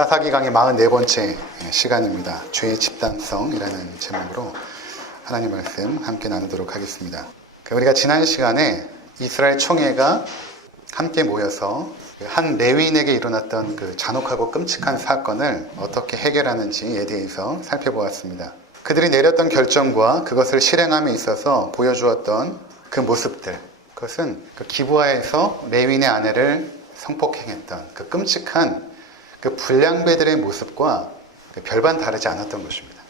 사사기 강의 44번째 시간입니다. 죄의 집단성이라는 제목으로 하나님 말씀 함께 나누도록 하겠습니다. 우리가 지난 시간에 이스라엘 총회가 함께 모여서 한 레위인에게 일어났던 그 잔혹하고 끔찍한 사건을 어떻게 해결하는지에 대해서 살펴보았습니다. 그들이 내렸던 결정과 그것을 실행함에 있어서 보여주었던 그 모습들, 그것은 그 기브아에서 레위인의 아내를 성폭행했던 그 끔찍한 그 불량배들의 모습과 별반 다르지 않았던 것입니다.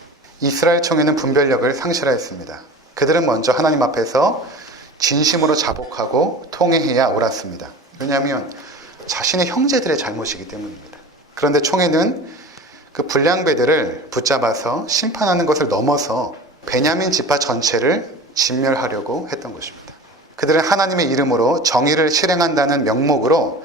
이스라엘 총회는 분별력을 상실하였습니다. 그들은 먼저 하나님 앞에서 진심으로 자복하고 통회해야 옳았습니다. 왜냐하면 자신의 형제들의 잘못이기 때문입니다. 그런데 총회는 그 불량배들을 붙잡아서 심판하는 것을 넘어서 베냐민 지파 전체를 진멸하려고 했던 것입니다. 그들은 하나님의 이름으로 정의를 실행한다는 명목으로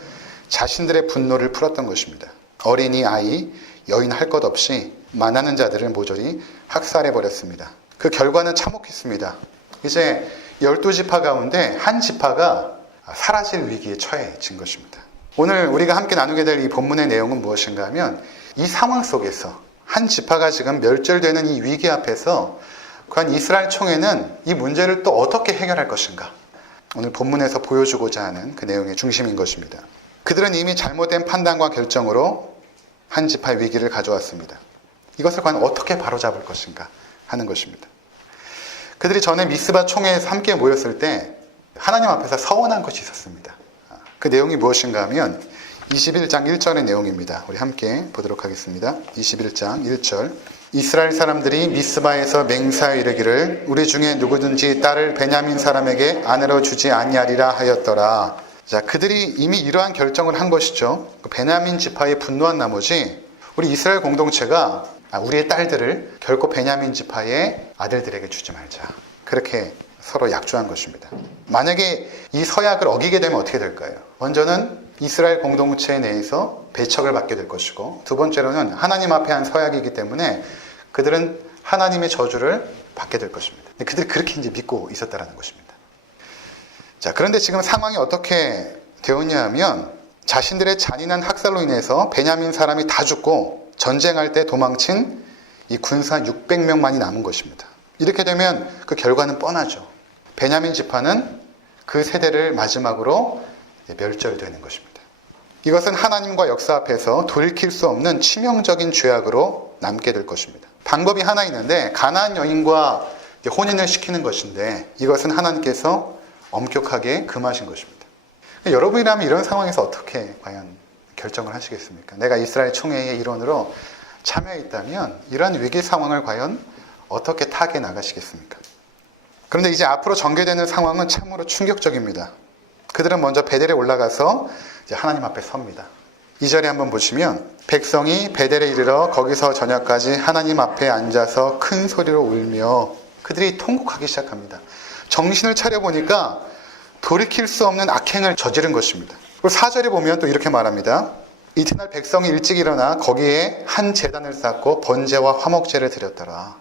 자신들의 분노를 풀었던 것입니다. 어린이, 아이, 여인 할 것 없이 만나는 자들을 모조리 학살해버렸습니다. 그 결과는 참혹했습니다. 이제 12지파 가운데 한 지파가 사라질 위기에 처해진 것입니다. 오늘 우리가 함께 나누게 될 이 본문의 내용은 무엇인가 하면 이 상황 속에서 한 지파가 지금 멸절되는 이 위기 앞에서 과연 이스라엘 총회는 이 문제를 또 어떻게 해결할 것인가, 오늘 본문에서 보여주고자 하는 그 내용의 중심인 것입니다. 그들은 이미 잘못된 판단과 결정으로 한 지파의 위기를 가져왔습니다. 이것을 과연 어떻게 바로잡을 것인가 하는 것입니다. 그들이 전에 미스바 총회에서 함께 모였을 때 하나님 앞에서 서원한 것이 있었습니다. 그 내용이 무엇인가 하면 21장 1절의 내용입니다. 우리 함께 보도록 하겠습니다. 21장 1절. 이스라엘 사람들이 미스바에서 맹세하여 이르기를 우리 중에 누구든지 딸을 베냐민 사람에게 아내로 주지 아니하리라 하였더라. 자, 그들이 이미 이러한 결정을 한 것이죠. 베냐민 지파에 분노한 나머지 우리 이스라엘 공동체가 우리의 딸들을 결코 베냐민 지파의 아들들에게 주지 말자, 그렇게 서로 약조한 것입니다. 만약에 이 서약을 어기게 되면 어떻게 될까요? 먼저는 이스라엘 공동체 내에서 배척을 받게 될 것이고, 두 번째로는 하나님 앞에 한 서약이기 때문에 그들은 하나님의 저주를 받게 될 것입니다. 그들이 그렇게 이제 믿고 있었다는 것입니다. 자, 그런데 지금 상황이 어떻게 되었냐 하면 자신들의 잔인한 학살로 인해서 베냐민 사람이 다 죽고 전쟁할 때 도망친 이 군사 600명만이 남은 것입니다. 이렇게 되면 그 결과는 뻔하죠. 베냐민 지파는 그 세대를 마지막으로 멸절되는 것입니다. 이것은 하나님과 역사 앞에서 돌이킬 수 없는 치명적인 죄악으로 남게 될 것입니다. 방법이 하나 있는데 가나안 여인과 혼인을 시키는 것인데 이것은 하나님께서 엄격하게 금하신 것입니다. 여러분이라면 이런 상황에서 어떻게 과연 결정을 하시겠습니까? 내가 이스라엘 총회의 일원으로 참여했다면 이러한 위기 상황을 과연 어떻게 타개 나가시겠습니까? 그런데 이제 앞으로 전개되는 상황은 참으로 충격적입니다. 그들은 먼저 베델에 올라가서 이제 하나님 앞에 섭니다. 2절에 한번 보시면 백성이 베델에 이르러 거기서 저녁까지 하나님 앞에 앉아서 큰 소리로 울며 그들이 통곡하기 시작합니다. 정신을 차려보니까 돌이킬 수 없는 악행을 저지른 것입니다. 그리고 4절에 보면 또 이렇게 말합니다. 이튿날 백성이 일찍 일어나 거기에 한 제단을 쌓고 번제와 화목제를 드렸더라.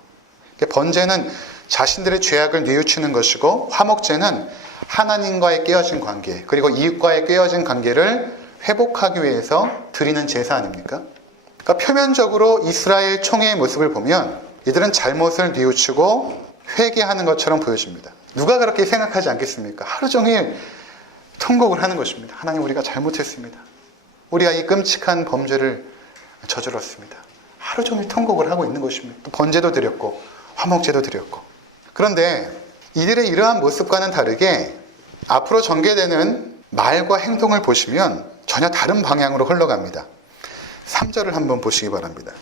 번제는 자신들의 죄악을 뉘우치는 것이고, 화목제는 하나님과의 깨어진 관계, 그리고 이웃과의 깨어진 관계를 회복하기 위해서 드리는 제사 아닙니까? 그러니까 표면적으로 이스라엘 총회의 모습을 보면 이들은 잘못을 뉘우치고 회개하는 것처럼 보여집니다. 누가 그렇게 생각하지 않겠습니까? 하루 종일 통곡을 하는 것입니다. 하나님, 우리가 잘못했습니다. 우리가 이 끔찍한 범죄를 저질렀습니다. 하루 종일 통곡을 하고 있는 것입니다. 또 번제도 드렸고 화목제도 드렸고. 그런데 이들의 이러한 모습과는 다르게 앞으로 전개되는 말과 행동을 보시면 전혀 다른 방향으로 흘러갑니다. 3절을 한번 보시기 바랍니다.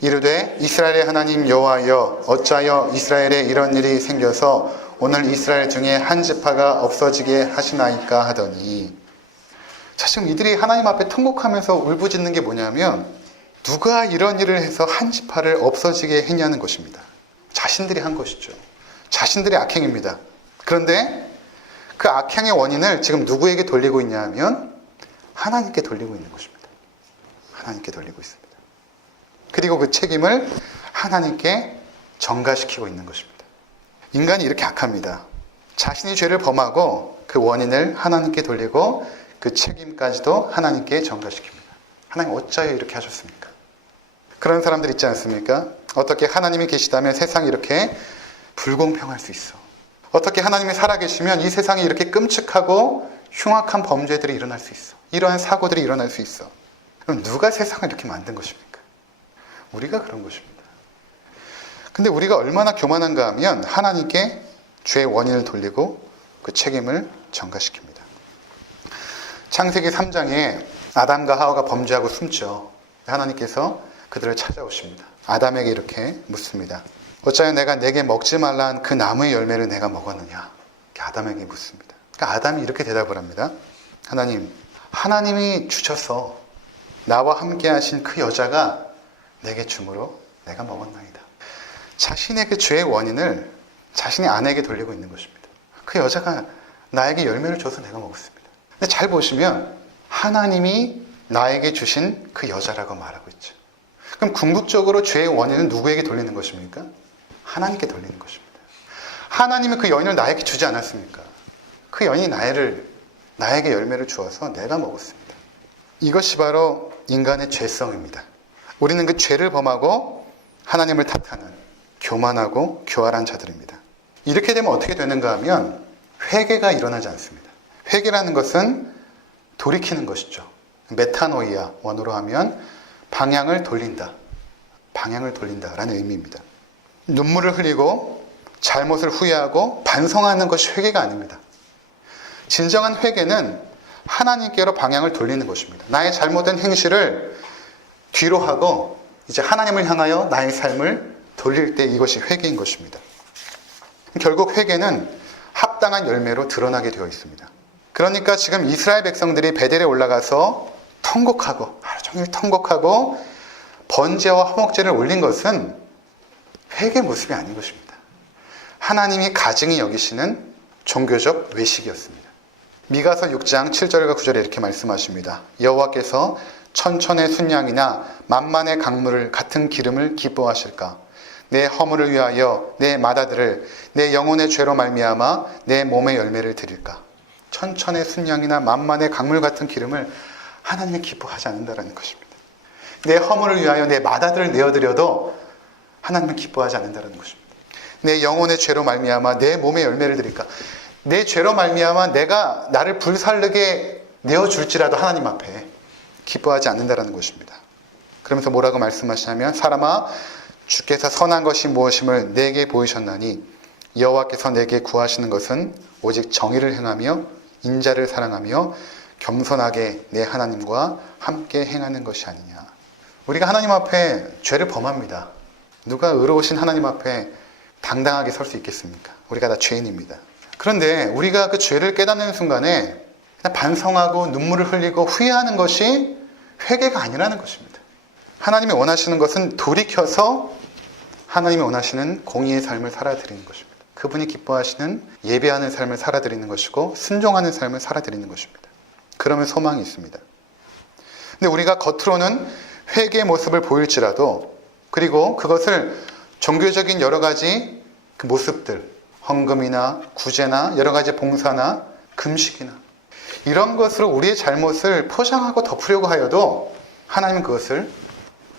이르되 이스라엘의 하나님 여호와여, 어찌하여 이스라엘에 이런 일이 생겨서 오늘 이스라엘 중에 한 지파가 없어지게 하시나이까 하더니. 자, 지금 이들이 하나님 앞에 통곡하면서 울부짖는 게 뭐냐면 누가 이런 일을 해서 한 지파를 없어지게 했냐는 것입니다. 자신들이 한 것이죠. 자신들의 악행입니다. 그런데 그 악행의 원인을 지금 누구에게 돌리고 있냐 하면 하나님께 돌리고 있는 것입니다. 하나님께 돌리고 있습니다. 그리고 그 책임을 하나님께 전가시키고 있는 것입니다. 인간이 이렇게 악합니다. 자신이 죄를 범하고 그 원인을 하나님께 돌리고 그 책임까지도 하나님께 전가시킵니다. 하나님 어찌하여 이렇게 하셨습니까? 그런 사람들 있지 않습니까? 어떻게 하나님이 계시다면 세상이 이렇게 불공평할 수 있어. 어떻게 하나님이 살아계시면 이 세상에 이렇게 끔찍하고 흉악한 범죄들이 일어날 수 있어. 이러한 사고들이 일어날 수 있어. 그럼 누가 세상을 이렇게 만든 것입니까? 우리가 그런 것입니다. 근데 우리가 얼마나 교만한가 하면 하나님께 죄의 원인을 돌리고 그 책임을 전가시킵니다. 창세기 3장에 아담과 하와가 범죄하고 숨죠. 하나님께서 그들을 찾아오십니다. 아담에게 이렇게 묻습니다. 어찌하여 내가 내게 먹지 말란 그 나무의 열매를 내가 먹었느냐? 아담에게 묻습니다. 그러니까 아담이 이렇게 대답을 합니다. 하나님이 주셔서 나와 함께 하신 그 여자가 내게 주므로 내가 먹었나이다. 자신의 그 죄의 원인을 자신의 아내에게 돌리고 있는 것입니다. 그 여자가 나에게 열매를 줘서 내가 먹었습니다. 근데 잘 보시면 하나님이 나에게 주신 그 여자라고 말하고 있죠. 그럼 궁극적으로 죄의 원인은 누구에게 돌리는 것입니까? 하나님께 돌리는 것입니다. 하나님이 그 여인을 나에게 주지 않았습니까? 그 여인이 나에게 열매를 주어서 내가 먹었습니다. 이것이 바로 인간의 죄성입니다. 우리는 그 죄를 범하고 하나님을 탓하는 교만하고 교활한 자들입니다. 이렇게 되면 어떻게 되는가 하면 회개가 일어나지 않습니다. 회개라는 것은 돌이키는 것이죠. 메타노이아, 원어로 하면 방향을 돌린다. 방향을 돌린다라는 의미입니다. 눈물을 흘리고 잘못을 후회하고 반성하는 것이 회개가 아닙니다. 진정한 회개는 하나님께로 방향을 돌리는 것입니다. 나의 잘못된 행실을 뒤로 하고 이제 하나님을 향하여 나의 삶을 돌릴 때 이것이 회개인 것입니다. 결국 회개는 합당한 열매로 드러나게 되어 있습니다. 그러니까 지금 이스라엘 백성들이 베델에 올라가서 통곡하고 하루 종일 통곡하고 번제와 화목제를 올린 것은 회개 모습이 아닌 것입니다. 하나님이 가증히 여기시는 종교적 외식이었습니다. 미가서 6장 7절과 9절에 이렇게 말씀하십니다. 여호와께서 천천의 순양이나 만만의 강물을 같은 기름을 기뻐하실까? 내 허물을 위하여 내 맏아들을 내 영혼의 죄로 말미암아 내 몸의 열매를 드릴까? 천천의 순양이나 만만의 강물 같은 기름을 하나님이 기뻐하지 않는다는 것입니다. 내 허물을 위하여 내 맏아들을 내어드려도 하나님은 기뻐하지 않는다는 것입니다. 내 영혼의 죄로 말미암아 내 몸의 열매를 드릴까? 내 죄로 말미암아 내가 나를 불살르게 내어줄지라도 하나님 앞에 기뻐하지 않는다는 것입니다. 그러면서 뭐라고 말씀하시냐면 사람아 주께서 선한 것이 무엇임을 내게 보이셨나니 여호와께서 내게 구하시는 것은 오직 정의를 행하며 인자를 사랑하며 겸손하게 내 하나님과 함께 행하는 것이 아니냐. 우리가 하나님 앞에 죄를 범합니다. 누가 의로우신 하나님 앞에 당당하게 설 수 있겠습니까? 우리가 다 죄인입니다. 그런데 우리가 그 죄를 깨닫는 순간에 그냥 반성하고 눈물을 흘리고 후회하는 것이 회개가 아니라는 것입니다. 하나님이 원하시는 것은 돌이켜서 하나님이 원하시는 공의의 삶을 살아드리는 것입니다. 그분이 기뻐하시는 예배하는 삶을 살아드리는 것이고 순종하는 삶을 살아드리는 것입니다. 그러면 소망이 있습니다. 근데 우리가 겉으로는 회개의 모습을 보일지라도 그리고 그것을 종교적인 여러 가지 그 모습들, 헌금이나 구제나 여러 가지 봉사나 금식이나 이런 것으로 우리의 잘못을 포장하고 덮으려고 하여도 하나님은 그것을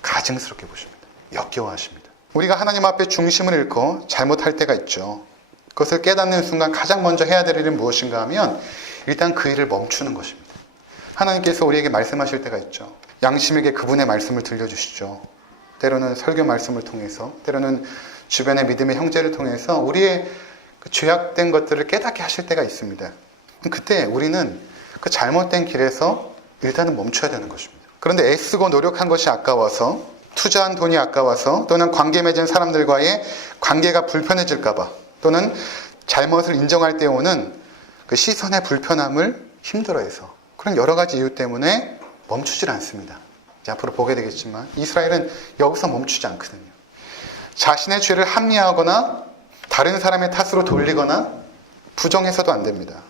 가증스럽게 보십니다. 역겨워하십니다. 우리가 하나님 앞에 중심을 잃고 잘못할 때가 있죠. 그것을 깨닫는 순간 가장 먼저 해야 될 일은 무엇인가 하면 일단 그 일을 멈추는 것입니다. 하나님께서 우리에게 말씀하실 때가 있죠. 양심에게 그분의 말씀을 들려주시죠. 때로는 설교 말씀을 통해서, 때로는 주변의 믿음의 형제를 통해서 우리의 그 죄악된 것들을 깨닫게 하실 때가 있습니다. 그때 우리는 그 잘못된 길에서 일단은 멈춰야 되는 것입니다. 그런데 애쓰고 노력한 것이 아까워서, 투자한 돈이 아까워서, 또는 관계 맺은 사람들과의 관계가 불편해질까봐, 또는 잘못을 인정할 때 오는 그 시선의 불편함을 힘들어해서 그런 여러 가지 이유 때문에 멈추질 않습니다. 이제 앞으로 보게 되겠지만 이스라엘은 여기서 멈추지 않거든요. 자신의 죄를 합리화하거나 다른 사람의 탓으로 돌리거나 부정해서도 안 됩니다.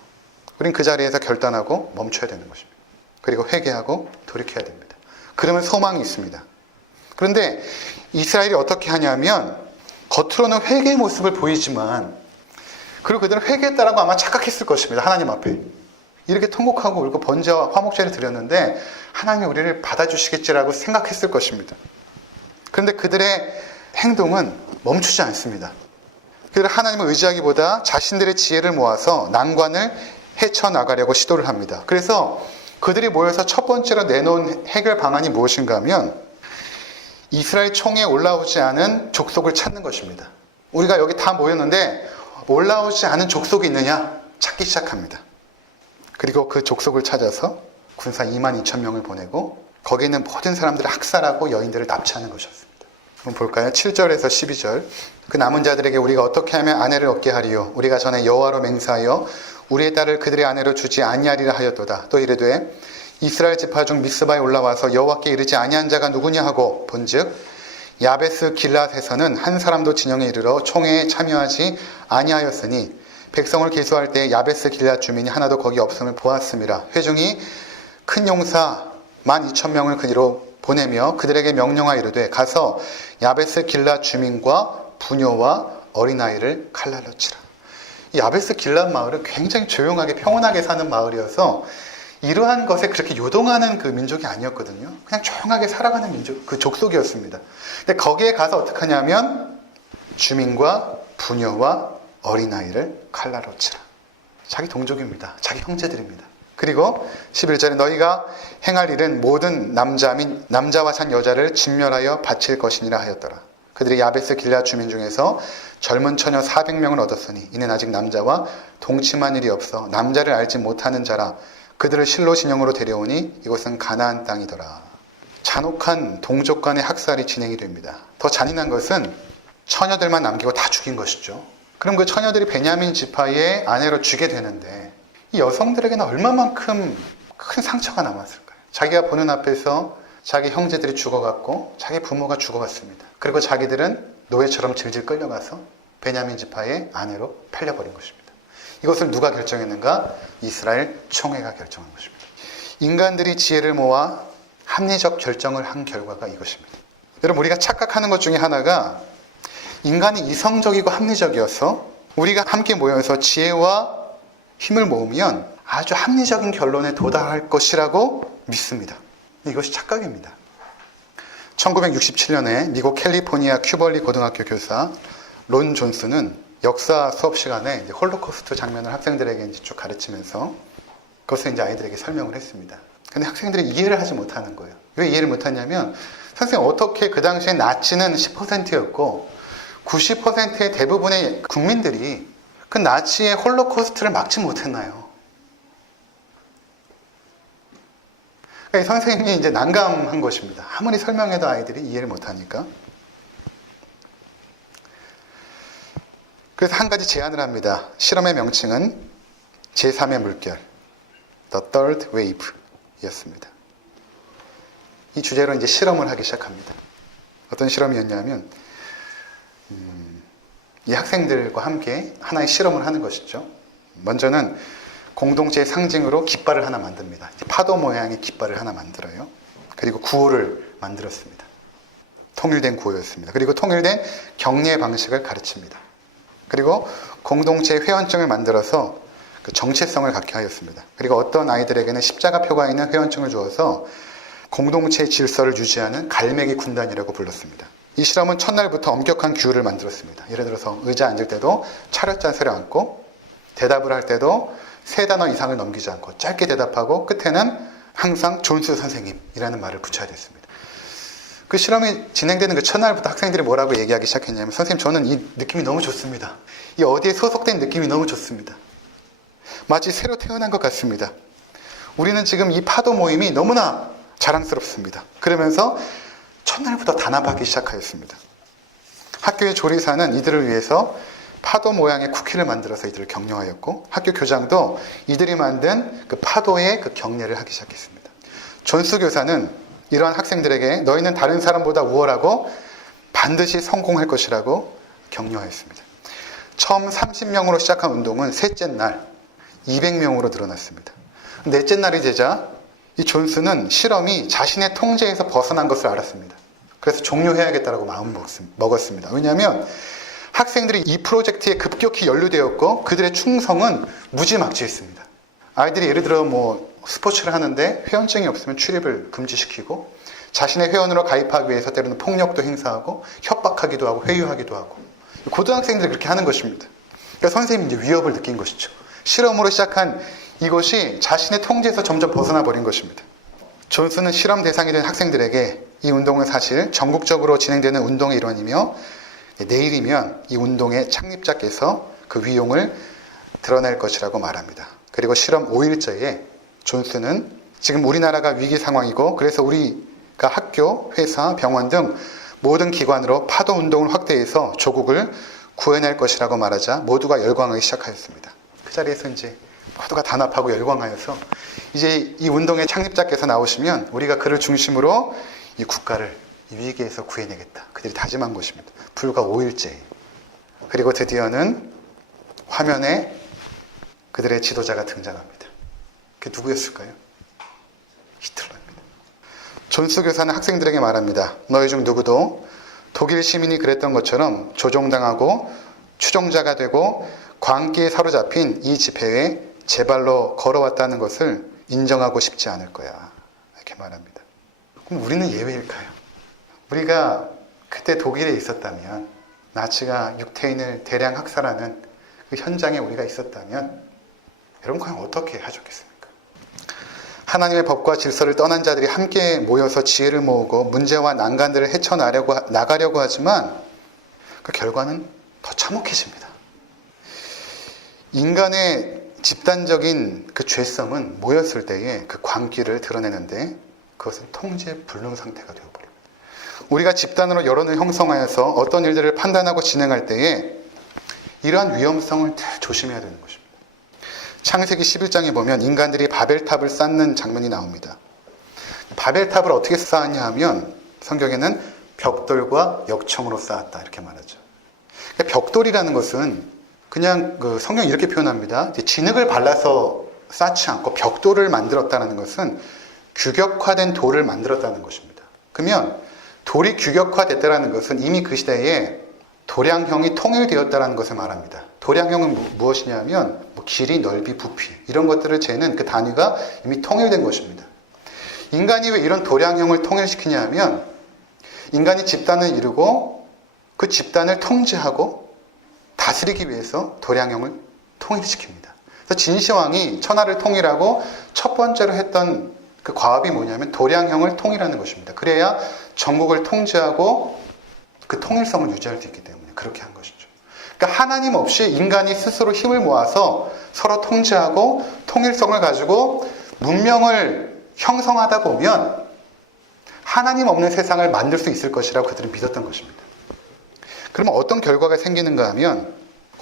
우린 그 자리에서 결단하고 멈춰야 되는 것입니다. 그리고 회개하고 돌이켜야 됩니다. 그러면 소망이 있습니다. 그런데 이스라엘이 어떻게 하냐면 겉으로는 회개의 모습을 보이지만 그리고 그들은 회개했다라고 아마 착각했을 것입니다. 하나님 앞에. 이렇게 통곡하고 울고 번제와 화목제를 드렸는데 하나님이 우리를 받아주시겠지라고 생각했을 것입니다. 그런데 그들의 행동은 멈추지 않습니다. 그들은 하나님을 의지하기보다 자신들의 지혜를 모아서 난관을 헤쳐나가려고 시도를 합니다. 그래서 그들이 모여서 첫 번째로 내놓은 해결 방안이 무엇인가 하면 이스라엘 총회에 올라오지 않은 족속을 찾는 것입니다. 우리가 여기 다 모였는데 올라오지 않은 족속이 있느냐 찾기 시작합니다. 그리고 그 족속을 찾아서 군사 22,000명을 보내고 거기에 있는 모든 사람들을 학살하고 여인들을 납치하는 것이었습니다. 한번 볼까요? 7절에서 12절. 그 남은 자들에게 우리가 어떻게 하면 아내를 얻게 하리요? 우리가 전에 여호와로 맹세하여 우리의 딸을 그들의 아내로 주지 아니하리라 하였도다. 또 이르되 이스라엘 지파 중 미스바에 올라와서 여호와께 이르지 아니한 자가 누구냐 하고 본즉 야베스 길앗에서는 한 사람도 진영에 이르러 총회에 참여하지 아니하였으니 백성을 계수할 때 야베스 길앗 주민이 하나도 거기 없음을 보았음이라. 회중이 큰 용사 12,000명을 그리로 보내며 그들에게 명령하여 이르되 가서 야베스 길앗 주민과 부녀와 어린아이를 칼날로 치라. 이 야베스 길앗 마을은 굉장히 조용하게 평온하게 사는 마을이어서 이러한 것에 그렇게 요동하는 그 민족이 아니었거든요. 그냥 조용하게 살아가는 민족, 그 족속이었습니다. 근데 거기에 가서 어떻게 하냐면 주민과 부녀와 어린아이를 칼날로 치라. 자기 동족입니다. 자기 형제들입니다. 그리고 11절에 너희가 행할 일은 모든 남자 및 남자와 산 여자를 진멸하여 바칠 것이니라 하였더라. 그들이 야베스 길앗 주민 중에서 젊은 처녀 400명을 얻었으니 이는 아직 남자와 동침한 일이 없어 남자를 알지 못하는 자라. 그들을 실로 진영으로 데려오니 이곳은 가나안 땅이더라. 잔혹한 동족 간의 학살이 진행이 됩니다. 더 잔인한 것은 처녀들만 남기고 다 죽인 것이죠. 그럼 그 처녀들이 베냐민 지파의 아내로 주게 되는데 이 여성들에게는 얼마만큼 큰 상처가 남았을까요? 자기가 보는 앞에서 자기 형제들이 죽어갔고 자기 부모가 죽어갔습니다. 그리고 자기들은 노예처럼 질질 끌려가서 베냐민 지파의 아내로 팔려버린 것입니다. 이것을 누가 결정했는가? 이스라엘 총회가 결정한 것입니다. 인간들이 지혜를 모아 합리적 결정을 한 결과가 이것입니다. 여러분, 우리가 착각하는 것 중에 하나가 인간이 이성적이고 합리적이어서 우리가 함께 모여서 지혜와 힘을 모으면 아주 합리적인 결론에 도달할 것이라고 믿습니다. 이것이 착각입니다. 1967년에 미국 캘리포니아 큐벌리 고등학교 교사 론 존스는 역사 수업 시간에 이제 홀로코스트 장면을 학생들에게 이제 쭉 가르치면서 그것을 이제 아이들에게 설명을 했습니다. 근데 학생들이 이해를 하지 못하는 거예요. 왜 이해를 못하냐면 선생님 어떻게 그 당시에 나치는 10%였고 90%의 대부분의 국민들이 그 나치의 홀로코스트를 막지 못했나요? 그러니까 선생님이 이제 난감한 것입니다. 아무리 설명해도 아이들이 이해를 못하니까. 그래서 한 가지 제안을 합니다. 실험의 명칭은 제3의 물결, The Third Wave 였습니다. 이 주제로 이제 실험을 하기 시작합니다. 어떤 실험이었냐면, 이 학생들과 함께 하나의 실험을 하는 것이죠. 먼저는 공동체의 상징으로 깃발을 하나 만듭니다. 파도 모양의 깃발을 하나 만들어요. 그리고 구호를 만들었습니다. 통일된 구호였습니다. 그리고 통일된 격려 방식을 가르칩니다. 그리고 공동체의 회원증을 만들어서 그 정체성을 갖게 하였습니다. 그리고 어떤 아이들에게는 십자가표가 있는 회원증을 주어서 공동체의 질서를 유지하는 갈매기 군단이라고 불렀습니다. 이 실험은 첫날부터 엄격한 규율을 만들었습니다. 예를 들어서 의자 앉을 때도 차렷 자세로 앉고 대답을 할 때도 3단어 이상을 넘기지 않고 짧게 대답하고 끝에는 항상 존스 선생님이라는 말을 붙여야 됐습니다. 그 실험이 진행되는 그 첫날부터 학생들이 뭐라고 얘기하기 시작했냐면 선생님 저는 이 느낌이 너무 좋습니다. 이 어디에 소속된 느낌이 너무 좋습니다. 마치 새로 태어난 것 같습니다. 우리는 지금 이 파도 모임이 너무나 자랑스럽습니다. 그러면서 첫날부터 단합하기 시작하였습니다. 학교의 조리사는 이들을 위해서 파도 모양의 쿠키를 만들어서 이들을 격려하였고 학교 교장도 이들이 만든 그 파도의 그 격려를 하기 시작했습니다. 존스 교사는 이러한 학생들에게 너희는 다른 사람보다 우월하고 반드시 성공할 것이라고 격려하였습니다. 처음 30명으로 시작한 운동은 셋째 날 200명으로 늘어났습니다. 넷째 날이 되자 이 존스는 실험이 자신의 통제에서 벗어난 것을 알았습니다. 그래서 종료해야겠다고 마음을 먹었습니다. 왜냐하면 학생들이 이 프로젝트에 급격히 연루되었고 그들의 충성은 무지막지했습니다. 아이들이 예를 들어 스포츠를 하는데 회원증이 없으면 출입을 금지시키고 자신의 회원으로 가입하기 위해서 때로는 폭력도 행사하고 협박하기도 하고 회유하기도 하고 고등학생들이 그렇게 하는 것입니다. 그러니까 선생님이 이제 위협을 느낀 것이죠. 실험으로 시작한 이것이 자신의 통제에서 점점 벗어나 버린 것입니다. 존슨은 실험 대상이 된 학생들에게 이 운동은 사실 전국적으로 진행되는 운동의 일환이며 내일이면 이 운동의 창립자께서 그 위용을 드러낼 것이라고 말합니다. 그리고 실험 5일째에 존슨은 지금 우리나라가 위기 상황이고 그래서 우리가 학교, 회사, 병원 등 모든 기관으로 파도 운동을 확대해서 조국을 구해낼 것이라고 말하자 모두가 열광하기 시작하였습니다. 그 자리에서 이제 모두가 단합하고 열광하여서 이제 이 운동의 창립자께서 나오시면 우리가 그를 중심으로 이 국가를 이 위기에서 구해내겠다. 그들이 다짐한 것입니다. 불과 5일째. 그리고 드디어는 화면에 그들의 지도자가 등장합니다. 그게 누구였을까요? 히틀러입니다. 존스 교사는 학생들에게 말합니다. 너희 중 누구도 독일 시민이 그랬던 것처럼 조종당하고 추종자가 되고 광기에 사로잡힌 이 집회에 제 발로 걸어왔다는 것을 인정하고 싶지 않을 거야. 이렇게 말합니다. 그럼 우리는 예외일까요? 우리가 그때 독일에 있었다면, 나치가 육태인을 대량 학살하는 그 현장에 우리가 있었다면 여러분 과연 어떻게 하셨겠습니까? 하나님의 법과 질서를 떠난 자들이 함께 모여서 지혜를 모으고 문제와 난관들을 헤쳐나가려고 하지만 그 결과는 더 참혹해집니다. 인간의 집단적인 그 죄성은 모였을 때에 그 광기를 드러내는데 그것은 통제 불능 상태가 되어버립니다. 우리가 집단으로 여론을 형성하여서 어떤 일들을 판단하고 진행할 때에 이러한 위험성을 늘 조심해야 되는 것입니다. 창세기 11장에 보면 인간들이 바벨탑을 쌓는 장면이 나옵니다. 바벨탑을 어떻게 쌓았냐 하면 성경에는 벽돌과 역청으로 쌓았다 이렇게 말하죠. 그러니까 벽돌이라는 것은 그냥 성경이 이렇게 표현합니다. 진흙을 발라서 쌓지 않고 벽돌을 만들었다는 것은 규격화된 돌을 만들었다는 것입니다. 그러면 돌이 규격화됐다는 것은 이미 그 시대에 도량형이 통일되었다는 것을 말합니다. 도량형은 무엇이냐면 길이, 넓이, 부피 이런 것들을 재는 그 단위가 이미 통일된 것입니다. 인간이 왜 이런 도량형을 통일시키냐 하면 인간이 집단을 이루고 그 집단을 통제하고 다스리기 위해서 도량형을 통일시킵니다. 그래서 진시황이 천하를 통일하고 첫 번째로 했던 그 과업이 뭐냐면 도량형을 통일하는 것입니다. 그래야 전국을 통제하고 그 통일성을 유지할 수 있기 때문에 그렇게 한 것이죠. 그러니까 하나님 없이 인간이 스스로 힘을 모아서 서로 통제하고 통일성을 가지고 문명을 형성하다 보면 하나님 없는 세상을 만들 수 있을 것이라고 그들은 믿었던 것입니다. 그러면 어떤 결과가 생기는가 하면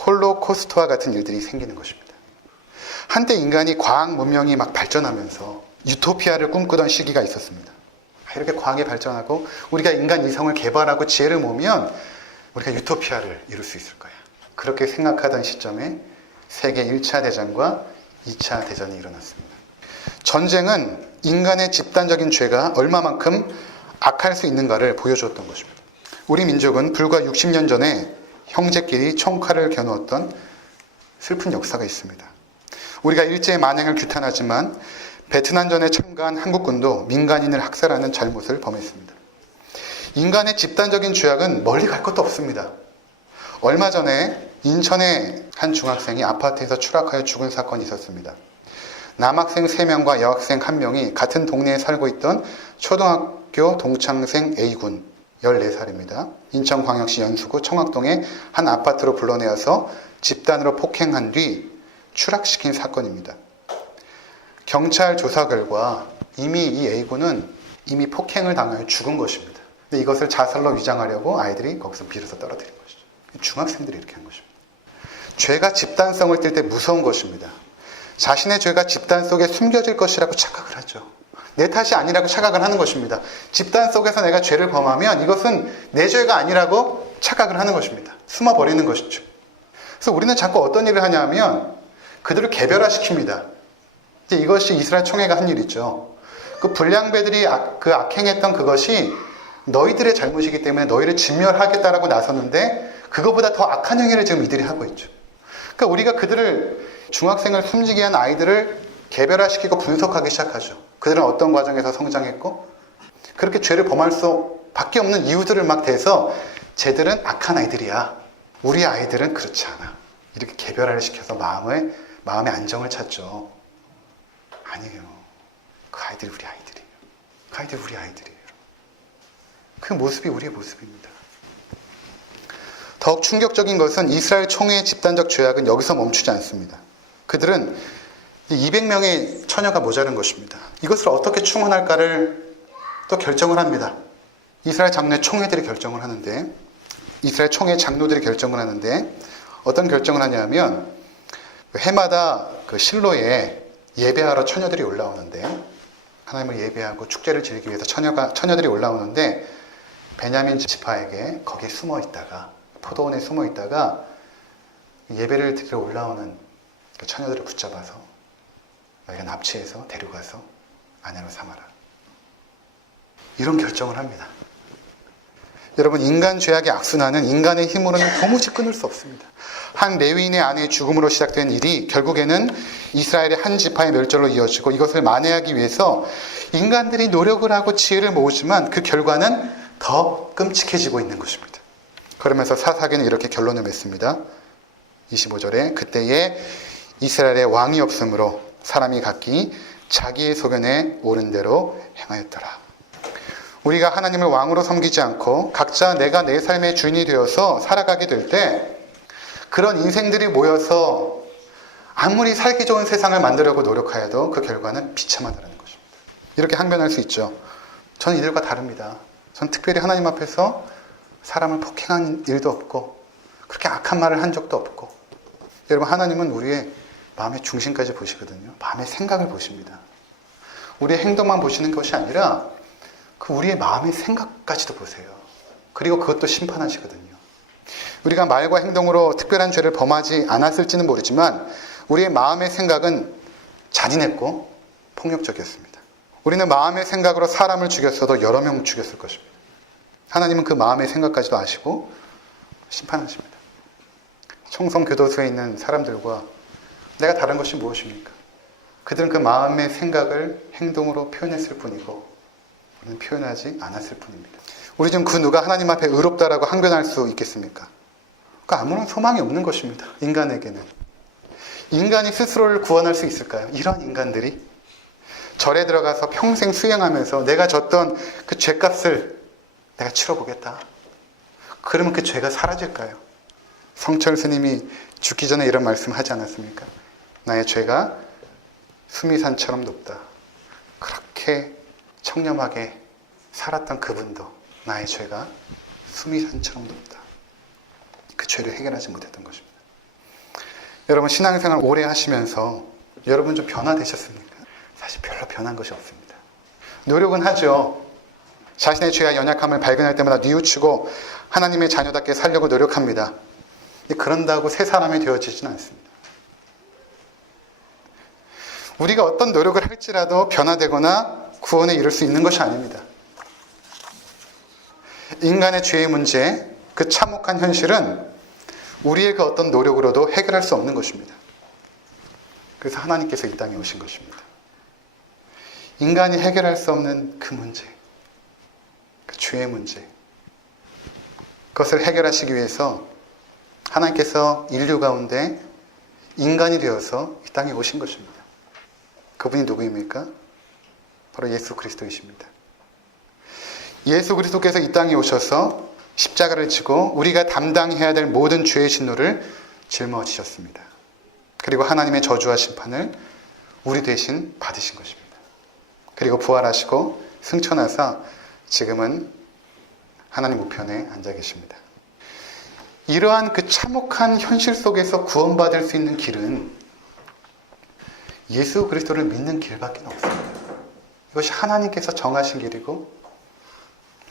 홀로코스트와 같은 일들이 생기는 것입니다. 한때 인간이 과학 문명이 막 발전하면서 유토피아를 꿈꾸던 시기가 있었습니다. 이렇게 과학이 발전하고 우리가 인간 이성을 개발하고 지혜를 모으면 우리가 유토피아를 이룰 수 있을 거야. 그렇게 생각하던 시점에 세계 1차 대전과 2차 대전이 일어났습니다. 전쟁은 인간의 집단적인 죄가 얼마만큼 악할 수 있는가를 보여주었던 것입니다. 우리 민족은 불과 60년 전에 형제끼리 총칼을 겨누었던 슬픈 역사가 있습니다. 우리가 일제의 만행을 규탄하지만 베트남전에 참가한 한국군도 민간인을 학살하는 잘못을 범했습니다. 인간의 집단적인 죄악은 멀리 갈 것도 없습니다. 얼마 전에 인천의 한 중학생이 아파트에서 추락하여 죽은 사건이 있었습니다. 남학생 3명과 여학생 1명이 같은 동네에 살고 있던 초등학교 동창생 A군 14살입니다. 인천광역시 연수구 청학동의 한 아파트로 불러내어서 집단으로 폭행한 뒤 추락시킨 사건입니다. 경찰 조사 결과 이미 이 A군은 이미 폭행을 당하여 죽은 것입니다. 근데 이것을 자살로 위장하려고 아이들이 거기서 빌어서 떨어뜨린 것이죠. 중학생들이 이렇게 한 것입니다. 죄가 집단성을 띌 때 무서운 것입니다. 자신의 죄가 집단 속에 숨겨질 것이라고 착각을 하죠. 내 탓이 아니라고 착각을 하는 것입니다. 집단 속에서 내가 죄를 범하면 이것은 내 죄가 아니라고 착각을 하는 것입니다. 숨어버리는 것이죠. 그래서 우리는 자꾸 어떤 일을 하냐면 그들을 개별화시킵니다. 이것이 이스라엘 총회가 한 일이죠. 그 불량배들이 그 악행했던 그것이 너희들의 잘못이기 때문에 너희를 진멸하겠다라고 나섰는데 그거보다 더 악한 행위를 지금 이들이 하고 있죠. 그러니까 우리가 그들을 중학생을 숨지게 한 아이들을 개별화시키고 분석하기 시작하죠. 그들은 어떤 과정에서 성장했고 그렇게 죄를 범할 수밖에 없는 이유들을 막 대서 쟤들은 악한 아이들이야. 우리 아이들은 그렇지 않아. 이렇게 개별화를 시켜서 마음의 안정을 찾죠. 아니에요. 그 아이들이 우리 아이들이에요. 그 아이들이 우리 아이들이에요. 그 모습이 우리의 모습입니다. 더욱 충격적인 것은 이스라엘 총회의 집단적 죄악은 여기서 멈추지 않습니다. 그들은 200명의 처녀가 모자른 것입니다. 이것을 어떻게 충원할까를 또 결정을 합니다. 이스라엘 장로의 총회들이 결정을 하는데, 이스라엘 총회 장로들이 결정을 하는데, 어떤 결정을 하냐면, 해마다 그 실로에 예배하러 처녀들이 올라오는데, 하나님을 예배하고 축제를 즐기기 위해서 처녀들이 올라오는데, 베냐민 지파에게 거기에 숨어 있다가, 포도원에 숨어 있다가 예배를 드리러 올라오는 그 처녀들을 붙잡아서 너희가 납치해서 데려가서 아내로 삼아라. 이런 결정을 합니다. 여러분, 인간 죄악의 악순환은 인간의 힘으로는 도무지 끊을 수 없습니다. 한 레위인의 아내의 죽음으로 시작된 일이 결국에는 이스라엘의 한 지파의 멸절로 이어지고, 이것을 만회하기 위해서 인간들이 노력을 하고 지혜를 모으지만 그 결과는 더 끔찍해지고 있는 것입니다. 그러면서 사사기는 이렇게 결론을 맺습니다. 25절에 그때에 이스라엘에 왕이 없으므로 사람이 각기 자기의 소견에 옳은 대로 행하였더라. 우리가 하나님을 왕으로 섬기지 않고 각자 내가 내 삶의 주인이 되어서 살아가게 될 때, 그런 인생들이 모여서 아무리 살기 좋은 세상을 만들려고 노력하여도 그 결과는 비참하다는 것입니다. 이렇게 항변할 수 있죠. 저는 이들과 다릅니다. 전 특별히 하나님 앞에서 사람을 폭행한 일도 없고 그렇게 악한 말을 한 적도 없고. 여러분, 하나님은 우리의 마음의 중심까지 보시거든요. 마음의 생각을 보십니다. 우리의 행동만 보시는 것이 아니라 그 우리의 마음의 생각까지도 보세요. 그리고 그것도 심판하시거든요. 우리가 말과 행동으로 특별한 죄를 범하지 않았을지는 모르지만 우리의 마음의 생각은 잔인했고 폭력적이었습니다. 우리는 마음의 생각으로 사람을 죽였어도 여러 명 죽였을 것입니다. 하나님은 그 마음의 생각까지도 아시고 심판하십니다. 청송 교도소에 있는 사람들과 내가 다른 것이 무엇입니까? 그들은 그 마음의 생각을 행동으로 표현했을 뿐이고 우리는 표현하지 않았을 뿐입니다. 우리 중 그 누가 하나님 앞에 의롭다라고 항변할 수 있겠습니까? 그 아무런 소망이 없는 것입니다. 인간에게는. 인간이 스스로를 구원할 수 있을까요? 이런 인간들이 절에 들어가서 평생 수행하면서 내가 졌던 그 죄값을 내가 치러보겠다. 그러면 그 죄가 사라질까요? 성철 스님이 죽기 전에 이런 말씀 하지 않았습니까? 나의 죄가 수미산처럼 높다. 그렇게 청렴하게 살았던 그분도 나의 죄가 수미산처럼 높다. 그 죄를 해결하지 못했던 것입니다. 여러분, 신앙생활 오래 하시면서 여러분 좀 변화되셨습니까? 사실 별로 변한 것이 없습니다. 노력은 하죠. 자신의 죄와 연약함을 발견할 때마다 뉘우치고 하나님의 자녀답게 살려고 노력합니다. 그런다고 새 사람이 되어지지는 않습니다. 우리가 어떤 노력을 할지라도 변화되거나 구원에 이를 수 있는 것이 아닙니다. 인간의 죄의 문제, 그 참혹한 현실은 우리의 그 어떤 노력으로도 해결할 수 없는 것입니다. 그래서 하나님께서 이 땅에 오신 것입니다. 인간이 해결할 수 없는 그 문제, 그 죄의 문제, 그것을 해결하시기 위해서 하나님께서 인류 가운데 인간이 되어서 이 땅에 오신 것입니다. 그분이 누구입니까? 바로 예수 그리스도이십니다. 예수 그리스도께서 이 땅에 오셔서 십자가를 지고 우리가 담당해야 될 모든 죄의 진노를 짊어지셨습니다. 그리고 하나님의 저주와 심판을 우리 대신 받으신 것입니다. 그리고 부활하시고 승천하사 지금은 하나님 우편에 앉아 계십니다. 이러한 그 참혹한 현실 속에서 구원받을 수 있는 길은 예수 그리스도를 믿는 길밖에 없습니다. 이것이 하나님께서 정하신 길이고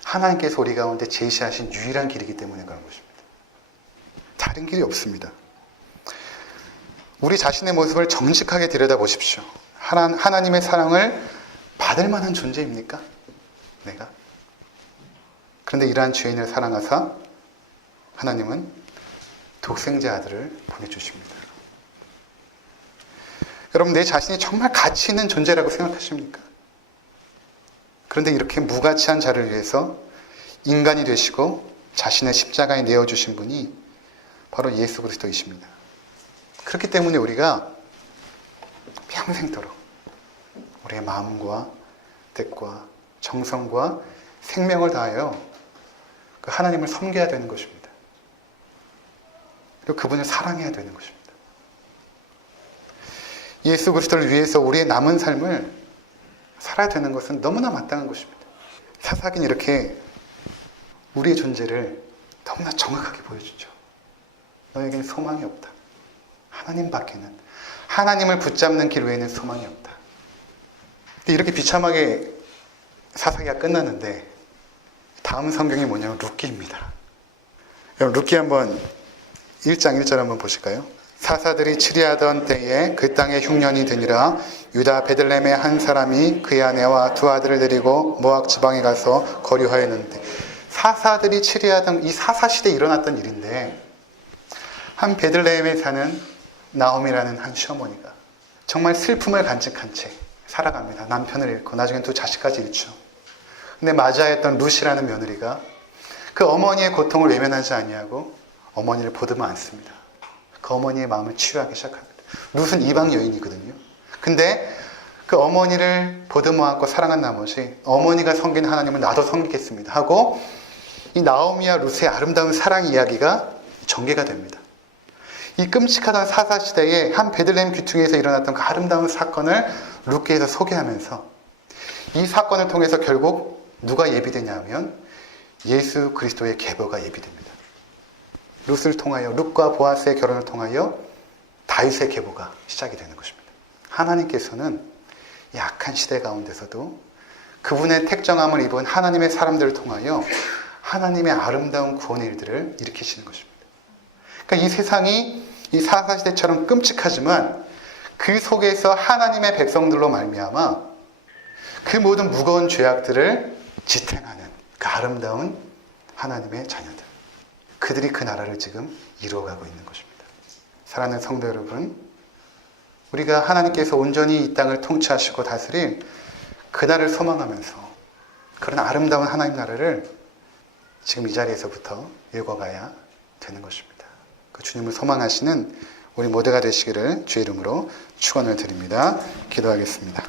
하나님께서 우리 가운데 제시하신 유일한 길이기 때문에 그런 것입니다. 다른 길이 없습니다. 우리 자신의 모습을 정직하게 들여다보십시오. 하나님의 사랑을 받을 만한 존재입니까? 내가? 그런데 이러한 죄인을 사랑하사 하나님은 독생자 아들을 보내주십니다. 여러분, 내 자신이 정말 가치 있는 존재라고 생각하십니까? 그런데 이렇게 무가치한 자를 위해서 인간이 되시고 자신의 십자가에 내어주신 분이 바로 예수 그리스도이십니다. 그렇기 때문에 우리가 평생도록 우리의 마음과 뜻과 정성과 생명을 다하여 그 하나님을 섬겨야 되는 것입니다. 그리고 그분을 사랑해야 되는 것입니다. 예수 그리스도를 위해서 우리의 남은 삶을 살아야 되는 것은 너무나 마땅한 것입니다. 사사기는 이렇게 우리의 존재를 너무나 정확하게 보여주죠. 너에게는 소망이 없다. 하나님밖에는, 하나님을 붙잡는 길 외에는 소망이 없다. 이렇게 비참하게 사사기가 끝났는데 다음 성경이 뭐냐면 룻기입니다. 여러분 룻기 한번 1장 1절 한번 보실까요? 사사들이 치리하던 때에 그 땅에 흉년이 드니라. 유다 베들레헴의 한 사람이 그의 아내와 두 아들을 데리고 모압 지방에 가서 거류하였는데, 사사들이 치리하던 이 사사시대에 일어났던 일인데, 한 베들레헴에 사는 나옴이라는 한 시어머니가 정말 슬픔을 간직한 채 살아갑니다. 남편을 잃고 나중엔 두 자식까지 잃죠. 근데 맞이하였던 룻이라는 며느리가 그 어머니의 고통을 외면하지 아니하고 어머니를 보듬어 안습니다. 그 어머니의 마음을 치유하기 시작합니다. 룻은 이방 여인이거든요. 근데 그 어머니를 보듬어 안고 사랑한 나머지 어머니가 섬긴 하나님을 나도 섬기겠습니다 하고 이 나오미와 룻의 아름다운 사랑 이야기가 전개가 됩니다. 이 끔찍하던 사사시대에 한 베들레헴 귀퉁이에서 일어났던 그 아름다운 사건을 룻기에서 소개하면서 이 사건을 통해서 결국 누가 예비되냐 하면 예수 그리스도의 계보가 예비됩니다. 룻을 통하여, 룻과 보아스의 결혼을 통하여 다윗의 계보가 시작이 되는 것입니다. 하나님께서는 약한 시대 가운데서도 그분의 택정함을 입은 하나님의 사람들을 통하여 하나님의 아름다운 구원의 일들을 일으키시는 것입니다. 그러니까 이 세상이 이 사사시대처럼 끔찍하지만 그 속에서 하나님의 백성들로 말미암아 그 모든 무거운 죄악들을 지탱하는 그 아름다운 하나님의 자녀들, 그들이 그 나라를 지금 이루어가고 있는 것입니다. 사랑하는 성도 여러분, 우리가 하나님께서 온전히 이 땅을 통치하시고 다스릴 그날을 소망하면서 그런 아름다운 하나님 나라를 지금 이 자리에서부터 읽어가야 되는 것입니다. 그 주님을 소망하시는 우리 모두가 되시기를 주의 이름으로 축원을 드립니다. 기도하겠습니다.